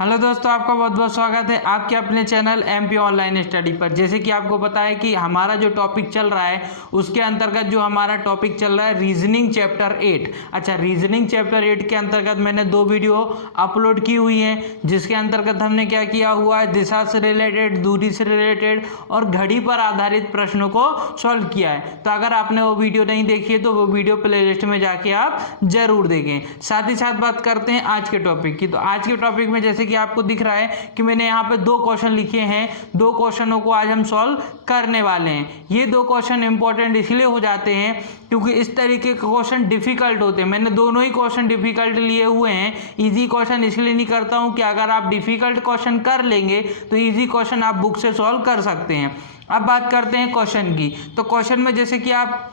Hello दोस्तों, आपका बहुत बहुत स्वागत है आपके अपने चैनल एमपी ऑनलाइन स्टडी पर। जैसे कि आपको पता है कि हमारा जो टॉपिक चल रहा है उसके अंतर्गत जो हमारा टॉपिक चल रहा है रीजनिंग चैप्टर 8। अच्छा, रीजनिंग चैप्टर 8 के अंतर्गत मैंने 2 वीडियो अपलोड की हुई हैं, जिसके अंतर्गत हमने क्या किया हुआ है, दिशा से रिलेटेड, दूरी से रिलेटेड और घड़ी पर आधारित प्रश्नों को सॉल्व किया है। तो अगर आपने वो वीडियो नहीं देखी है तो वो वीडियो प्ले लिस्ट में जाके आप जरूर देखें। साथ ही साथ बात करते हैं आज के टॉपिक की। तो आज के टॉपिक में जैसे कि आपको दिख रहा है कि मैंने यहाँ पे 2 क्वेश्चन लिखे हैं। 2 क्वेश्चनों को आज हम सॉल्व करने वाले हैं। ये 2 क्वेश्चन इंपॉर्टेंट इसलिए हो जाते हैं क्योंकि इस तरीके के क्वेश्चन डिफिकल्ट होते हैं। मैंने दोनों ही क्वेश्चन डिफिकल्ट लिए हुए हैं। इजी क्वेश्चन इसलिए नहीं करता हूँ कि अगर आप डिफिकल्ट क्वेश्चन कर लेंगे तो इजी क्वेश्चन आप बुक से सॉल्व कर सकते हैं। अब बात करते हैं क्वेश्चन की। तो क्वेश्चन में जैसे कि आप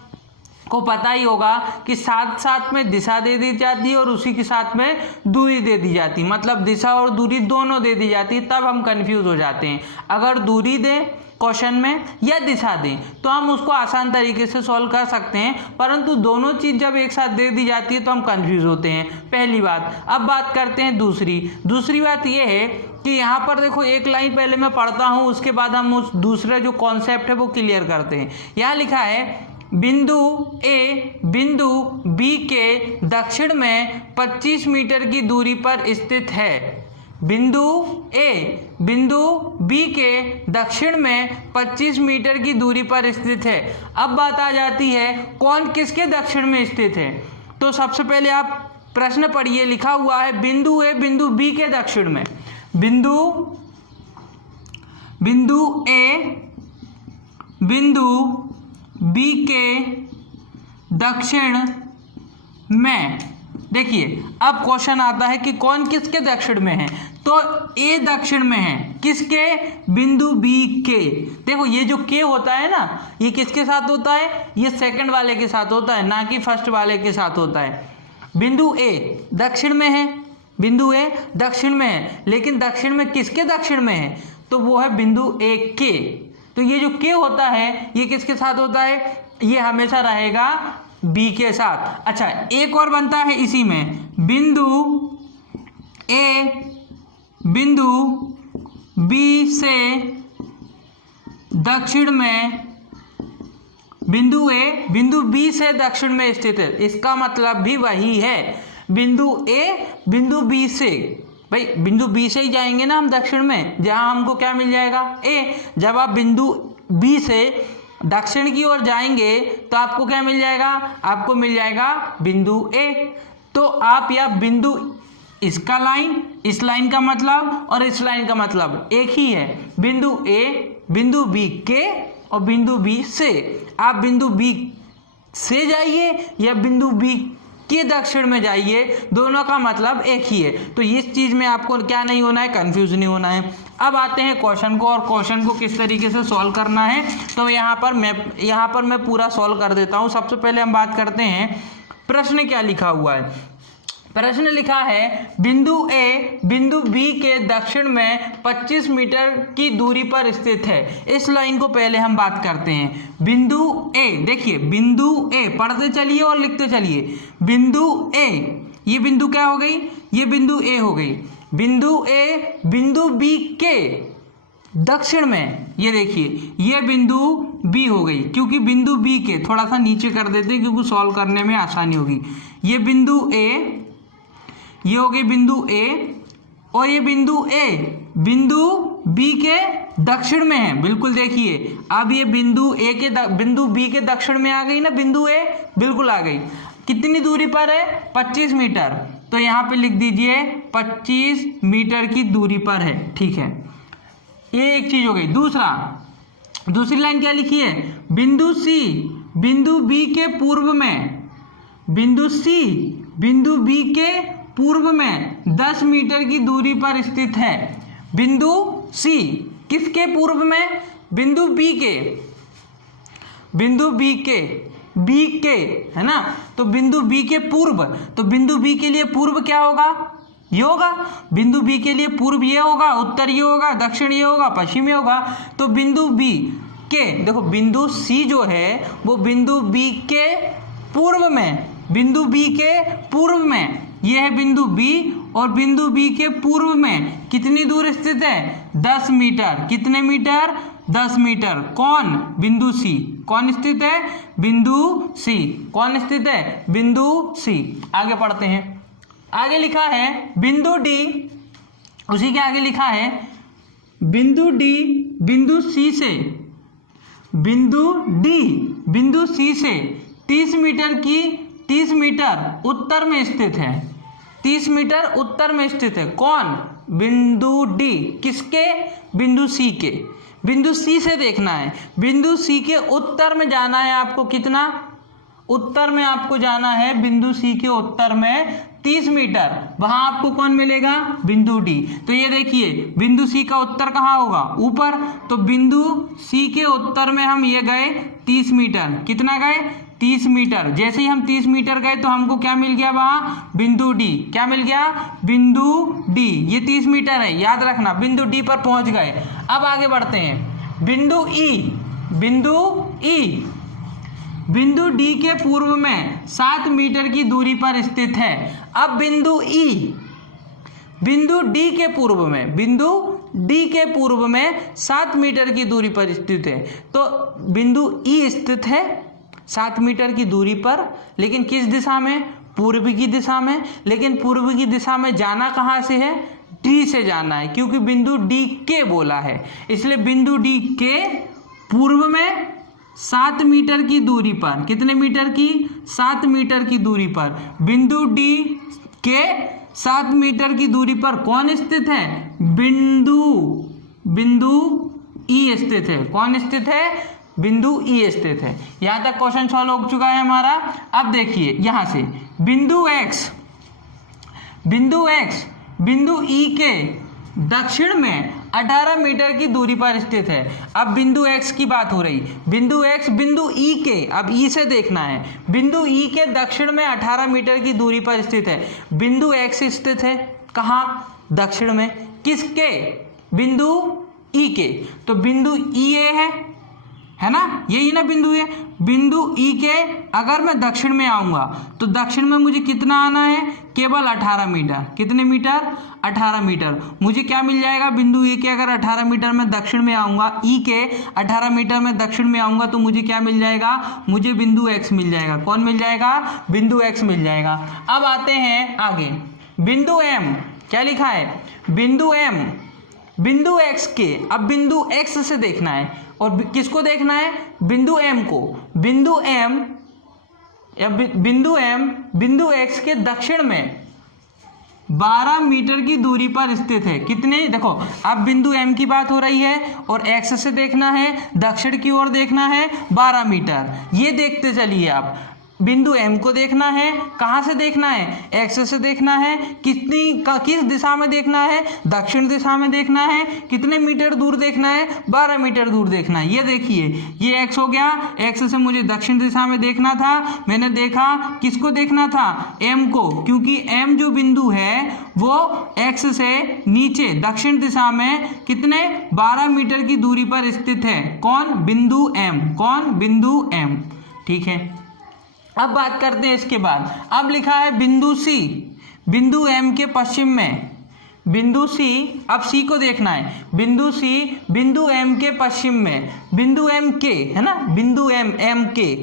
को पता ही होगा कि साथ साथ में दिशा दे दी जाती है और उसी के साथ में दूरी दे दी जाती है। मतलब दिशा और दूरी दोनों दे दी जाती है, तब हम कंफ्यूज हो जाते हैं। अगर दूरी दें क्वेश्चन में या दिशा दें तो हम उसको आसान तरीके से सॉल्व कर सकते हैं, परंतु दोनों चीज़ जब एक साथ दे दी जाती है तो हम कंफ्यूज होते हैं। पहली बात। अब बात करते हैं दूसरी बात यह है कि यहाँ पर देखो, एक लाइन पहले मैं पढ़ता हूँ, उसके बाद हम उस दूसरा जो कॉन्सेप्ट है वो क्लियर करते हैं। यहाँ लिखा है बिंदु ए बिंदु बी के दक्षिण में 25 मीटर की दूरी पर स्थित है। बिंदु ए बिंदु बी के दक्षिण में 25 मीटर की दूरी पर स्थित है। अब बात आ जाती है कौन किसके दक्षिण में स्थित है। तो सबसे पहले आप प्रश्न पढ़िए। लिखा हुआ है बिंदु ए बिंदु बी के दक्षिण में। बिंदु ए बिंदु बी के दक्षिण में। देखिए, अब क्वेश्चन आता है कि कौन किसके दक्षिण में है। तो ए दक्षिण में है किसके, बिंदु बी के। देखो, ये जो के होता है ना, ये किसके साथ होता है, ये सेकंड वाले के साथ होता है, ना कि फर्स्ट वाले के साथ होता है। बिंदु ए दक्षिण में है, बिंदु ए दक्षिण में है, लेकिन दक्षिण में किसके दक्षिण में है, तो वो है बिंदु ए के। तो ये जो के होता है ये किसके साथ होता है, ये हमेशा रहेगा बी के साथ। अच्छा, एक और बनता है इसी में, बिंदु ए बिंदु बी से दक्षिण में। बिंदु ए बिंदु बी से दक्षिण में स्थित है, इसका मतलब भी वही है। बिंदु ए बिंदु बी से, भाई बिंदु बी से ही जाएंगे ना हम दक्षिण में, जहां हमको क्या मिल जाएगा, ए। जब आप बिंदु बी से दक्षिण की ओर जाएंगे तो आपको क्या मिल जाएगा, आपको मिल जाएगा बिंदु ए। तो आप या बिंदु, इसका लाइन, इस लाइन का मतलब और इस लाइन का मतलब एक ही है। बिंदु ए बिंदु बी के और बिंदु बी से। आप बिंदु बी से जाइए या बिंदु बी के दक्षिण में जाइए, दोनों का मतलब एक ही है। तो इस चीज में आपको क्या नहीं होना है, कंफ्यूज नहीं होना है। अब आते हैं क्वेश्चन को, और क्वेश्चन को किस तरीके से सॉल्व करना है। तो यहाँ पर मैं पूरा सॉल्व कर देता हूँ। सबसे पहले हम बात करते हैं प्रश्न क्या लिखा हुआ है। प्रश्न लिखा है बिंदु ए बिंदु बी के दक्षिण में 25 मीटर की दूरी पर स्थित है। इस लाइन को पहले हम बात करते हैं। बिंदु ए, देखिए बिंदु ए, पढ़ते चलिए और लिखते चलिए। बिंदु ए, ये बिंदु क्या हो गई, ये बिंदु ए हो गई। बिंदु ए बिंदु बी के दक्षिण में, ये देखिए ये बिंदु बी हो गई, क्योंकि बिंदु बी के थोड़ा सा नीचे कर देते हैं क्योंकि सॉल्व करने में आसानी होगी। ये बिंदु ए, ये हो गई बिंदु ए, और ये बिंदु ए बिंदु बी के दक्षिण में है। बिल्कुल देखिए, अब ये बिंदु ए के बिंदु बी के दक्षिण में आ गई ना, बिंदु ए बिल्कुल आ गई। कितनी दूरी पर है, 25 मीटर। तो यहाँ पे लिख दीजिए 25 मीटर की दूरी पर है। ठीक है, ये एक चीज हो गई। दूसरी लाइन क्या लिखी है, बिंदु सी बिंदु बी के पूर्व में। बिंदु सी बिंदु बी के पूर्व में 10 मीटर की दूरी पर स्थित है। बिंदु सी किसके पूर्व में, बिंदु बी के, बिंदु बी के, बी के है ना। तो बिंदु बी के पूर्व, तो बिंदु बी के लिए पूर्व क्या होगा, ये होगा। बिंदु बी के लिए पूर्व ये होगा, उत्तर ये होगा, दक्षिण ये होगा, पश्चिम ये होगा। तो बिंदु बी के, देखो बिंदु सी जो है वो बिंदु बी के पूर्व में, बिंदु बी के पूर्व में, ये है बिंदु बी और बिंदु बी के पूर्व में कितनी दूर स्थित है? 10 मीटर। कितने मीटर? 10 मीटर। कौन? बिंदु सी। कौन स्थित है? बिंदु सी। कौन स्थित है? बिंदु सी। आगे पढ़ते हैं। आगे लिखा है बिंदु डी, उसी के आगे लिखा है बिंदु डी बिंदु सी से, बिंदु डी बिंदु सी से 30 मीटर उत्तर में स्थित है। 30 मीटर उत्तर में स्थित है। कौन? बिंदु डी। किसके? बिंदु सी के। बिंदु सी से देखना है। बिंदु सी के उत्तर में जाना है आपको। कितना? उत्तर में आपको जाना है। बिंदु सी के उत्तर में 30 मीटर। वहां आपको कौन मिलेगा? बिंदु डी। तो ये देखिए बिंदु सी का उत्तर कहाँ होगा? ऊपर। तो बिंदु सी के उत्तर में हम ये गए 30 मीटर। कितना गए? 30 मीटर। जैसे ही हम 30 मीटर गए तो हमको क्या मिल गया? वहां बिंदु डी। क्या मिल गया? बिंदु डी। ये 30 मीटर है, याद रखना। बिंदु डी पर पहुंच गए। अब आगे बढ़ते हैं। बिंदु ई, बिंदु ई बिंदु डी के पूर्व में 7 मीटर की दूरी पर स्थित है। अब बिंदु ई बिंदु डी के पूर्व में, बिंदु डी के पूर्व में 7 मीटर की दूरी पर स्थित है। तो बिंदु ई स्थित है 7 मीटर की दूरी पर, लेकिन किस दिशा में? पूर्व की दिशा में। लेकिन पूर्व की दिशा में जाना कहाँ से है? डी से जाना है, क्योंकि बिंदु डी के बोला है, इसलिए बिंदु डी के पूर्व में 7 मीटर की दूरी पर, कितने मीटर की? 7 मीटर की दूरी पर, बिंदु डी के 7 मीटर की दूरी पर कौन स्थित है? बिंदु ई स्थित है। कौन स्थित है? बिंदु ई स्थित है। यहां तक क्वेश्चन सॉल्व हो चुका है हमारा। अब देखिए यहां से बिंदु एक्स बिंदु ई के दक्षिण में 18 मीटर की दूरी पर स्थित है। अब बिंदु एक्स की बात हो रही। बिंदु एक्स बिंदु ई के, अब ई से देखना है, बिंदु ई के दक्षिण में 18 मीटर की दूरी पर स्थित है। बिंदु एक्स स्थित है कहाँ? दक्षिण में। किसके? बिंदु ई के। तो बिंदु ई है ना, यही ना बिंदु है। बिंदु ई के अगर मैं दक्षिण में आऊंगा तो दक्षिण में मुझे कितना आना है? केवल 18 मीटर। कितने मीटर? 18 मीटर। मुझे क्या मिल जाएगा? बिंदु ई के अगर 18 मीटर में दक्षिण में आऊंगा, ई के 18 मीटर में दक्षिण में आऊंगा तो मुझे क्या मिल जाएगा? मुझे बिंदु एक्स मिल जाएगा। कौन मिल जाएगा? बिंदु एक्स मिल जाएगा। अब आते हैं आगे। बिंदु एम, क्या लिखा है? बिंदु एम बिंदु एक्स के, अब बिंदु एक्स से देखना है और किसको देखना है? बिंदु एम को। बिंदु एम बिंदु एक्स के दक्षिण में 12 मीटर की दूरी पर स्थित है। कितने? देखो अब बिंदु एम की बात हो रही है और एक्स से देखना है, दक्षिण की ओर देखना है 12 मीटर। ये देखते चलिए आप। बिंदु एम को देखना है, कहाँ से देखना है? एक्स से देखना है। किस दिशा में देखना है? दक्षिण दिशा में देखना है। कितने मीटर दूर देखना है? 12 मीटर दूर देखना है। ये देखिए ये एक्स हो गया। एक्स से मुझे दक्षिण दिशा में देखना था, मैंने देखा। किसको देखना था? एम को, क्योंकि एम जो बिंदु है वो एक्स से नीचे दक्षिण दिशा में कितने? 12 मीटर की दूरी पर स्थित है। कौन? बिंदु एम। कौन? बिंदु एम। ठीक है, अब बात करते हैं इसके बाद। अब लिखा है बिंदु सी, बिंदु एम के पश्चिम में। बिंदु सी, अब सी को देखना है। बिंदु सी बिंदु एम के पश्चिम में, बिंदु एम के, है ना, बिंदु एम के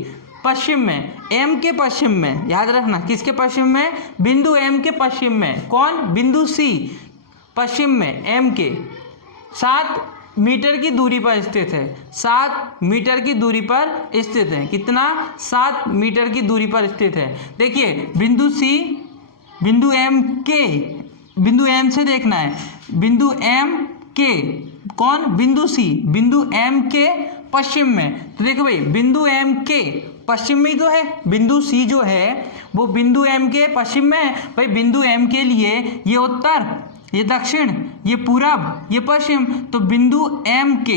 पश्चिम में, एम के पश्चिम में, याद रखना। किसके पश्चिम में? बिंदु एम के पश्चिम में। कौन? बिंदु सी पश्चिम में एम के 7 मीटर की दूरी पर स्थित है। 7 मीटर की दूरी पर स्थित है। कितना? 7 मीटर की दूरी पर स्थित है। देखिए बिंदु सी बिंदु एम के, बिंदु एम से देखना है। बिंदु एम के, कौन? बिंदु सी बिंदु एम के पश्चिम में। तो देखो भाई बिंदु एम के पश्चिम में ही तो है। बिंदु सी जो है वो बिंदु एम के पश्चिम में है। भाई बिंदु एम के लिए ये उत्तर, ये दक्षिण, ये पूरब, ये पश्चिम। तो बिंदु एम के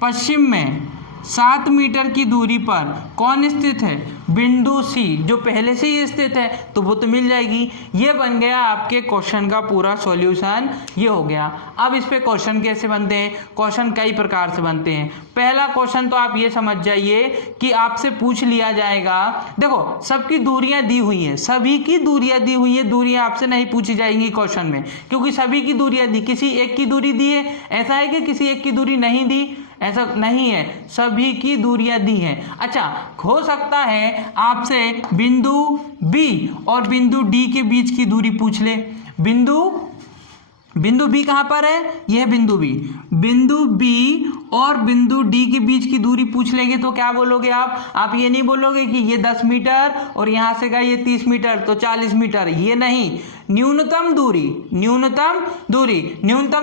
पश्चिम में 7 मीटर की दूरी पर कौन स्थित है? बिंदु सी, जो पहले से ही स्थित है तो वो तो मिल जाएगी। ये बन गया आपके क्वेश्चन का पूरा सॉल्यूशन, ये हो गया। अब इस पे क्वेश्चन कैसे बनते हैं? क्वेश्चन कई प्रकार से बनते हैं। पहला क्वेश्चन तो आप ये समझ जाइए कि आपसे पूछ लिया जाएगा, देखो सबकी दूरियां दी हुई हैं, सभी की दूरियां दी हुई है, दूरियां आपसे नहीं पूछी जाएंगी क्वेश्चन में, क्योंकि सभी की दूरियां दी, किसी एक की दूरी दी है, ऐसा है कि किसी एक की दूरी नहीं दी, ऐसा नहीं है, सभी की दूरियां दी हैं। अच्छा, हो सकता है आपसे बिंदु बी और बिंदु डी के बीच की दूरी पूछ ले। बिंदु बी कहाँ पर है? यह बिंदु बी और बिंदु डी के बीच की दूरी पूछ लेंगे तो क्या बोलोगे आप ये नहीं बोलोगे कि ये 10 मीटर और यहाँ से का ये 30 मीटर तो 40 मीटर, ये नहीं, न्यूनतम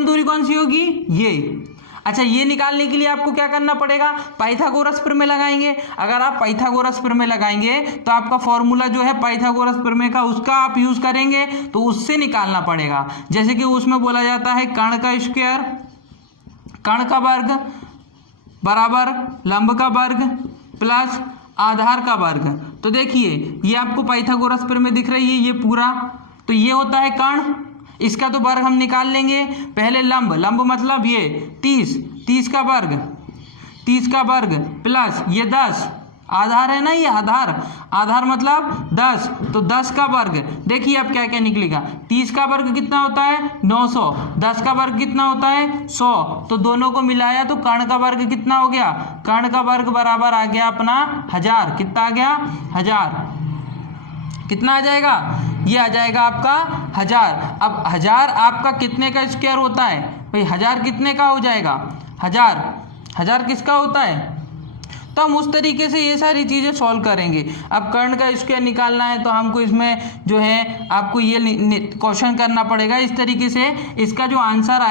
दूरी कौन सी होगी? ये। अच्छा, ये निकालने के लिए आपको क्या करना पड़ेगा? पाइथागोरस प्रमेय लगाएंगे। अगर आप पाइथागोरस प्रमेय लगाएंगे तो आपका फॉर्मूला जो है पाइथागोरस प्रमेय का, उसका आप यूज करेंगे तो उससे निकालना पड़ेगा। जैसे कि उसमें बोला जाता है कर्ण का स्क्वायर, कर्ण का वर्ग बराबर लंब का वर्ग प्लस आधार का वर्ग। तो देखिए ये आपको पाइथागोरस प्रमेय दिख रही है, ये पूरा, तो ये होता है कर्ण, इसका तो वर्ग हम निकाल लेंगे। पहले लंब मतलब ये 30 का वर्ग प्लस ये 10, आधार है ना, ये आधार मतलब 10, तो 10 का वर्ग। देखिए अब क्या क्या निकलेगा, 30 का वर्ग कितना होता है? 900, 10 का वर्ग कितना होता है? 100, तो दोनों को मिलाया तो कर्ण का वर्ग कितना हो गया? कर्ण का वर्ग बराबर आ गया अपना 1000। कितना आ गया? 1000। कितना आ जाएगा? ये आ जाएगा आपका 1000। अब 1000 आपका कितने का स्क्वायर होता है भाई? 1000 कितने का हो जाएगा? 1000 किसका होता है? तो हम उस तरीके से ये सारी चीज़ें सॉल्व करेंगे। अब कर्ण का स्क्वायर निकालना है तो हमको इसमें जो है आपको ये क्वेश्चन करना पड़ेगा इस तरीके से। इसका जो आंसर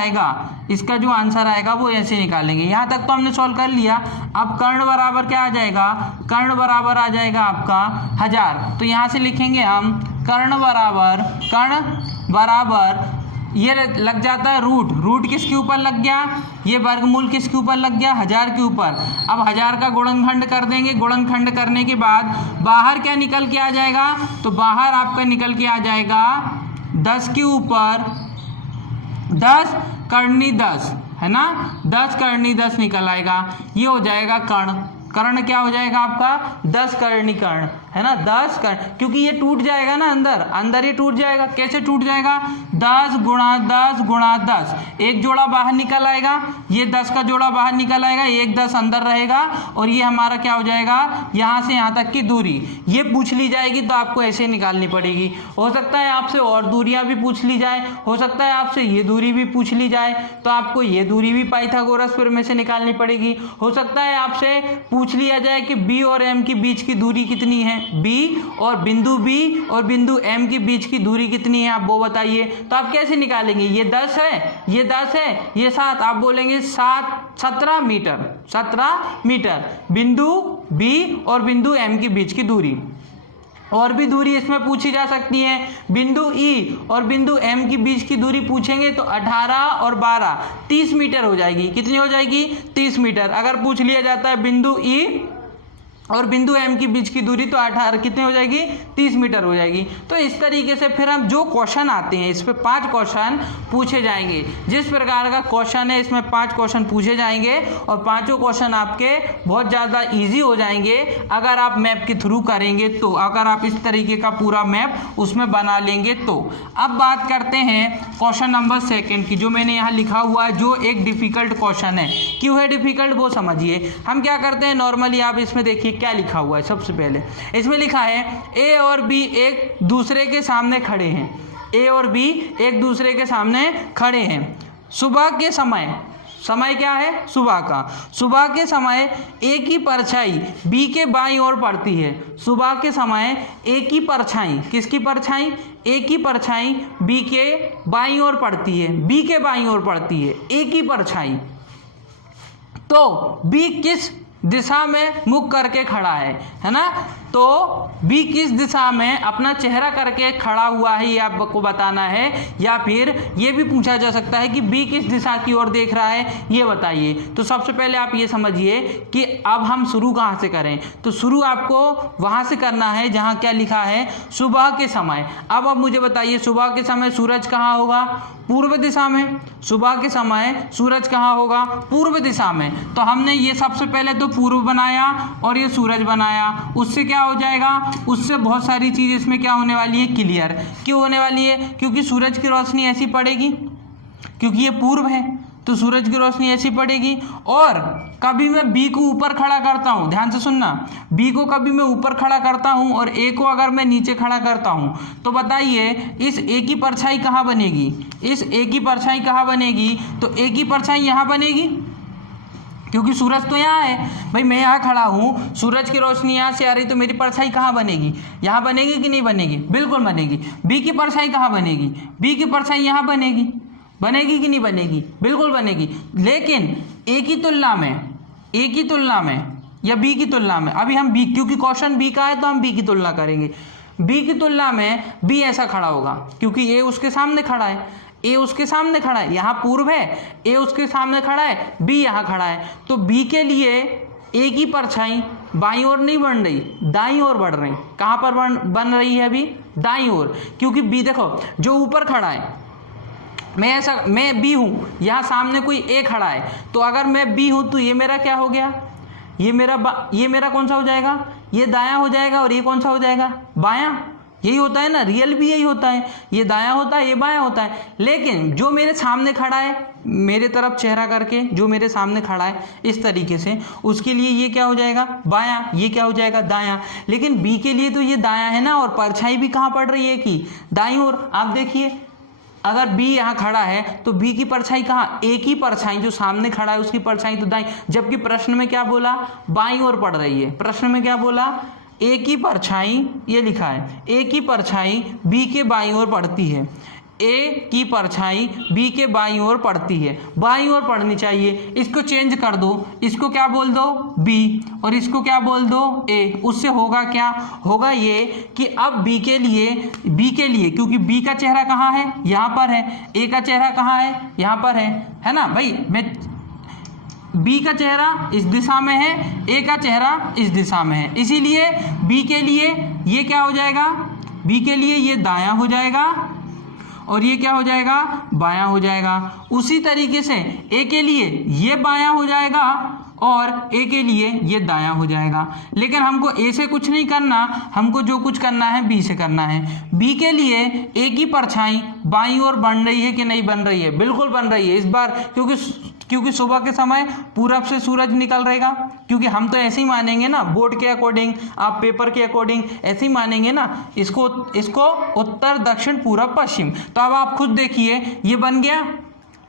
आएगा वो ऐसे निकालेंगे। यहाँ तक तो हमने सॉल्व कर लिया। अब कर्ण बराबर क्या आ जाएगा? कर्ण बराबर आ जाएगा आपका 1000। तो यहाँ से लिखेंगे हम कर्ण बराबर ये लग जाता है रूट किसके ऊपर लग गया? ये वर्गमूल किसके ऊपर लग गया? 1000 के ऊपर। अब 1000 का गुणनखंड कर देंगे। गुणनखंड करने के बाद बाहर क्या निकल के आ जाएगा? तो बाहर आपका निकल के आ जाएगा 10 के ऊपर 10 कर्णी 10, है ना, 10 कर्णी 10 निकल आएगा। ये हो जाएगा कर्ण क्या हो जाएगा आपका? 10 कर्णी कर्ण, है ना, 10 कर्ण, क्योंकि ये टूट जाएगा ना, अंदर ये टूट जाएगा। कैसे टूट जाएगा? 10 गुणा 10, एक जोड़ा बाहर निकल आएगा, ये 10 का जोड़ा बाहर निकल आएगा, एक 10 अंदर रहेगा, और ये हमारा क्या हो जाएगा? यहाँ से यहाँ तक की दूरी ये पूछ ली जाएगी तो आपको ऐसे निकालनी पड़ेगी। हो सकता है आपसे और दूरियां भी पूछ ली जाए, हो सकता है आपसे ये दूरी भी पूछ ली जाए तो आपको ये दूरी भी पाइथागोरस प्रमेय से निकालनी पड़ेगी। हो सकता है आपसे पूछ लिया जाए कि बी और एम के बीच की दूरी कितनी है, बी और बिंदु एम के बीच की दूरी कितनी है, आप वो बताइए। तो आप कैसे निकालेंगे? ये 10 है, ये 7, आप बोलेंगे 17 मीटर बिंदु बी और बिंदु एम के बीच की दूरी। और भी दूरी इसमें पूछी जा सकती है। बिंदु ई और बिंदु एम के बीच की दूरी पूछेंगे तो 18 और 12 30 मीटर हो जाएगी। कितनी हो जाएगी? 30 मीटर। अगर पूछ लिया जाता है बिंदु ई और बिंदु एम के बीच की दूरी तो 18 कितनी हो जाएगी? 30 मीटर हो जाएगी। तो इस तरीके से फिर हम जो क्वेश्चन आते हैं इस पे 5 क्वेश्चन पूछे जाएंगे। जिस प्रकार का क्वेश्चन है इसमें 5 क्वेश्चन पूछे जाएंगे और पांचों क्वेश्चन आपके बहुत ज़्यादा इजी हो जाएंगे अगर आप मैप के थ्रू करेंगे तो, अगर आप इस तरीके का पूरा मैप उसमें बना लेंगे तो। अब बात करते हैं क्वेश्चन नंबर 2 की, जो मैंने यहाँ लिखा हुआ है, जो एक डिफिकल्ट क्वेश्चन है। क्यों है डिफिकल्ट वो समझिए। हम क्या करते हैं नॉर्मली, आप इसमें देखिए क्या लिखा हुआ है। सबसे पहले इसमें लिखा है ए और बी एक दूसरे के सामने खड़े हैं। ए और बी एक दूसरे के सामने खड़े हैं। सुबह के समय क्या है? सुबह के समय ए की परछाई बी के बाईं ओर पड़ती है। सुबह के समय ए की परछाई, किसकी परछाई? ए की परछाई बी के बाईं ओर पड़ती है, बी के बाईं ओर पड़ती है ए की परछाई। तो बी किस दिशा में मुख करके खड़ा है ना? तो बी किस दिशा में अपना चेहरा करके खड़ा हुआ है ये आपको बताना है, या फिर ये भी पूछा जा सकता है कि बी किस दिशा की ओर देख रहा है ये बताइए। तो सबसे पहले आप ये समझिए कि अब हम शुरू कहाँ से करें, तो शुरू आपको वहाँ से करना है जहाँ क्या लिखा है सुबह के समय। अब मुझे बताइए सुबह के समय सूरज कहाँ होगा, पूर्व दिशा में। सुबह के समय सूरज कहाँ होगा, पूर्व दिशा में। तो हमने ये सबसे पहले तो पूर्व बनाया और ये सूरज बनाया, उससे क्या हो जाएगा, उससे बहुत सारी चीज़ इसमें क्या होने वाली है, क्लियर। क्यों होने वाली है, क्योंकि सूरज की रोशनी ऐसी पड़ेगी, क्योंकि ये पूर्व है तो सूरज की रोशनी ऐसी पड़ेगी। और कभी मैं बी को ऊपर खड़ा करता हूँ, ध्यान से सुनना, बी को कभी मैं ऊपर खड़ा करता हूँ और ए को अगर मैं नीचे खड़ा करता हूँ, तो बताइए इस ए की परछाई कहाँ बनेगी, इस ए की परछाई कहाँ बनेगी, तो ए की परछाई यहाँ बनेगी, क्योंकि सूरज तो यहाँ है। भाई मैं यहाँ खड़ा हूँ, सूरज की रोशनी यहाँ से आ रही, तो मेरी परछाई कहाँ बनेगी, यहाँ बनेगी कि नहीं बनेगी, बिल्कुल बनेगी। बी की परछाई कहाँ बनेगी, बी की परछाई यहाँ बनेगी, बनेगी कि नहीं बनेगी, बिल्कुल बनेगी। लेकिन ए की तुलना में या बी की तुलना में, अभी हम बी, क्योंकि क्वेश्चन बी का है तो हम बी की तुलना करेंगे। बी की तुलना में बी ऐसा खड़ा होगा, क्योंकि ए उसके सामने खड़ा है, ए उसके सामने खड़ा है, यहाँ पूर्व है, ए उसके सामने खड़ा है, बी यहाँ खड़ा है। तो बी के लिए ए की परछाई बाईं ओर नहीं बढ़ रही, दाईं ओर बढ़ रही। कहाँ पर बन रही है अभी, दाईं ओर, क्योंकि बी देखो जो ऊपर खड़ा है, मैं बी हूँ, यहाँ सामने कोई ए खड़ा है, तो अगर मैं बी हूँ तो ये मेरा क्या हो गया, ये मेरा कौन सा हो जाएगा, ये दायां हो जाएगा, और ये कौन सा हो जाएगा, बायां। यही होता है ना, रियल भी यही होता है, ये दायां होता है, ये बायां होता है। लेकिन जो मेरे सामने खड़ा है, मेरे तरफ चेहरा करके जो मेरे सामने खड़ा है इस तरीके से, उसके लिए ये क्या हो जाएगा, बायां, ये क्या हो जाएगा, दायां। लेकिन बी के लिए तो ये दायां है ना, और परछाई भी कहाँ पड़ रही है कि दाईं ओर। आप देखिए अगर बी यहाँ खड़ा है तो बी की परछाई कहाँ, ए की परछाई जो सामने खड़ा है उसकी परछाई तो दाईं, जबकि प्रश्न में क्या बोला, बाईं ओर पड़ रही है। प्रश्न में क्या बोला, ए की परछाई, ये लिखा है ए की परछाई बी के बाईं ओर पड़ती है, ए की परछाई बी के बाईं ओर पड़ती है, बाईं ओर पड़नी चाहिए। इसको चेंज कर दो, इसको क्या बोल दो, बी, और इसको क्या बोल दो, ए। उससे होगा क्या, होगा ये कि अब बी के लिए क्योंकि बी का चेहरा कहाँ है, यहाँ पर है, ए का चेहरा कहाँ है, यहाँ पर है ना भाई। मैं बी का चेहरा इस दिशा में है, ए का चेहरा इस दिशा में है, इसीलिए बी के लिए ये क्या हो जाएगा, बी के लिए ये दायां हो जाएगा और ये क्या हो जाएगा, बायां हो जाएगा। उसी तरीके से ए के लिए ये बायां हो जाएगा और ए के लिए ये दायां हो जाएगा। लेकिन हमको ए से कुछ नहीं करना, हमको जो कुछ करना है बी से करना है। बी के लिए ए की परछाई बाईं ओर बन रही है कि नहीं बन रही है, बिल्कुल बन रही है इस बार, क्योंकि सुबह के समय पूरब से सूरज निकल रहेगा। क्योंकि हम तो ऐसे ही मानेंगे ना, बोर्ड के अकॉर्डिंग, आप पेपर के अकॉर्डिंग ऐसे ही मानेंगे ना, इसको उत्तर दक्षिण पूरब पश्चिम। तो अब आप खुद देखिए, ये बन गया,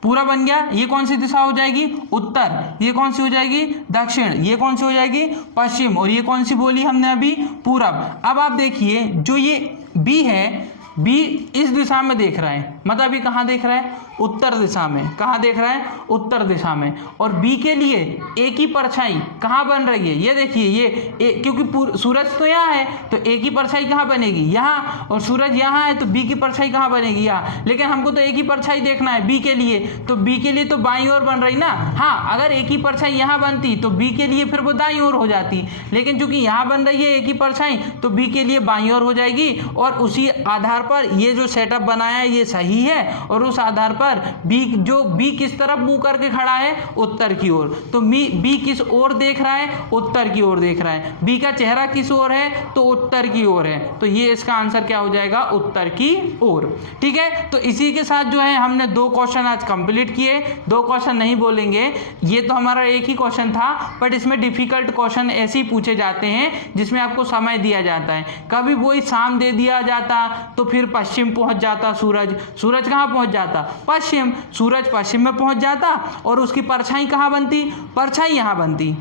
पूरा बन गया। ये कौन सी दिशा हो जाएगी, उत्तर। ये कौन सी हो जाएगी, दक्षिण। ये कौन सी हो जाएगी, पश्चिम। और ये कौन सी बोली हमने अभी, पूरब। अब आप देखिए जो ये बी है, बी इस दिशा में देख रहा है, मतलब अभी कहाँ देख रहा है, उत्तर दिशा में। कहाँ देख रहा है, उत्तर दिशा में। और बी के लिए ए की परछाई कहाँ बन रही है, ये देखिए, ये क्योंकि सूरज तो यहाँ है तो ए की परछाई कहाँ बनेगी, यहाँ, और सूरज यहाँ है तो बी की परछाई कहाँ बनेगी, यहाँ। लेकिन हमको तो ए की परछाई देखना है बी के लिए, तो बी के लिए तो बाईं ओर बन रही ना। हाँ, अगर ए की परछाई यहाँ बनती तो बी के लिए फिर वो दाईं ओर हो जाती, लेकिन चूंकि यहाँ बन रही है ए की परछाई तो बी के लिए बाईं ओर हो जाएगी। और उसी आधार पर ये जो सेटअप बनाया है ये सही है, और उस आधार पर बी किस तरफ मुंह करके खड़ा है, उत्तर की ओर। तो बी किस ओर देख रहा है, उत्तर की ओर देख रहा है। बी का चेहरा किस ओर है, तो उत्तर की ओर है। तो ये इसका आंसर क्या हो जाएगा, उत्तर की ओर। ठीक है, तो इसी के साथ जो है हमने 2 क्वेश्चन आज कंप्लीट किए। 2 क्वेश्चन नहीं बोलेंगे, ये तो हमारा एक ही क्वेश्चन था, बट इसमें डिफिकल्ट क्वेश्चन ऐसे ही पूछे जाते हैं जिसमें आपको समय दिया जाता है। कभी वही शाम दे दिया जाता तो फिर पश्चिम पहुंच जाता सूरज कहाँ पहुंच जाता, पश्चिम। सूरज पश्चिम में पहुंच जाता और उसकी परछाई कहाँ बनती, परछाई यहाँ बनती।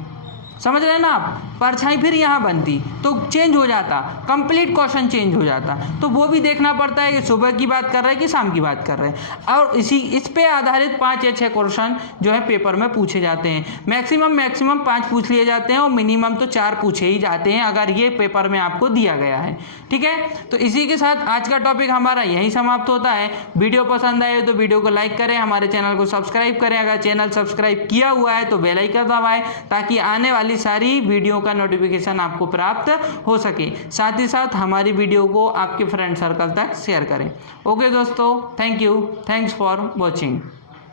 समझ रहे हैं ना आप। परछाई फिर यहाँ बनती तो चेंज हो जाता, कंप्लीट क्वेश्चन चेंज हो जाता। तो वो भी देखना पड़ता है कि सुबह की बात कर रहे हैं कि शाम की बात कर रहे हैं। और इस पे आधारित 5 या 6 क्वेश्चन जो है पेपर में पूछे जाते हैं। मैक्सिमम 5 पूछ लिए जाते हैं और मिनिमम तो 4 पूछे ही जाते हैं अगर ये पेपर में आपको दिया गया है। ठीक है, तो इसी के साथ आज का टॉपिक हमारा यहीं समाप्त होता है। वीडियो पसंद आए तो वीडियो को लाइक करें, हमारे चैनल को सब्सक्राइब करें, अगर चैनल सब्सक्राइब किया हुआ है तो बेल आइकन दबाएं ताकि आने वाली सारी वीडियो का नोटिफिकेशन आपको प्राप्त हो सके। साथ ही साथ हमारी वीडियो को आपके फ्रेंड सर्कल तक शेयर करें। ओके दोस्तों, thank you, thanks for watching.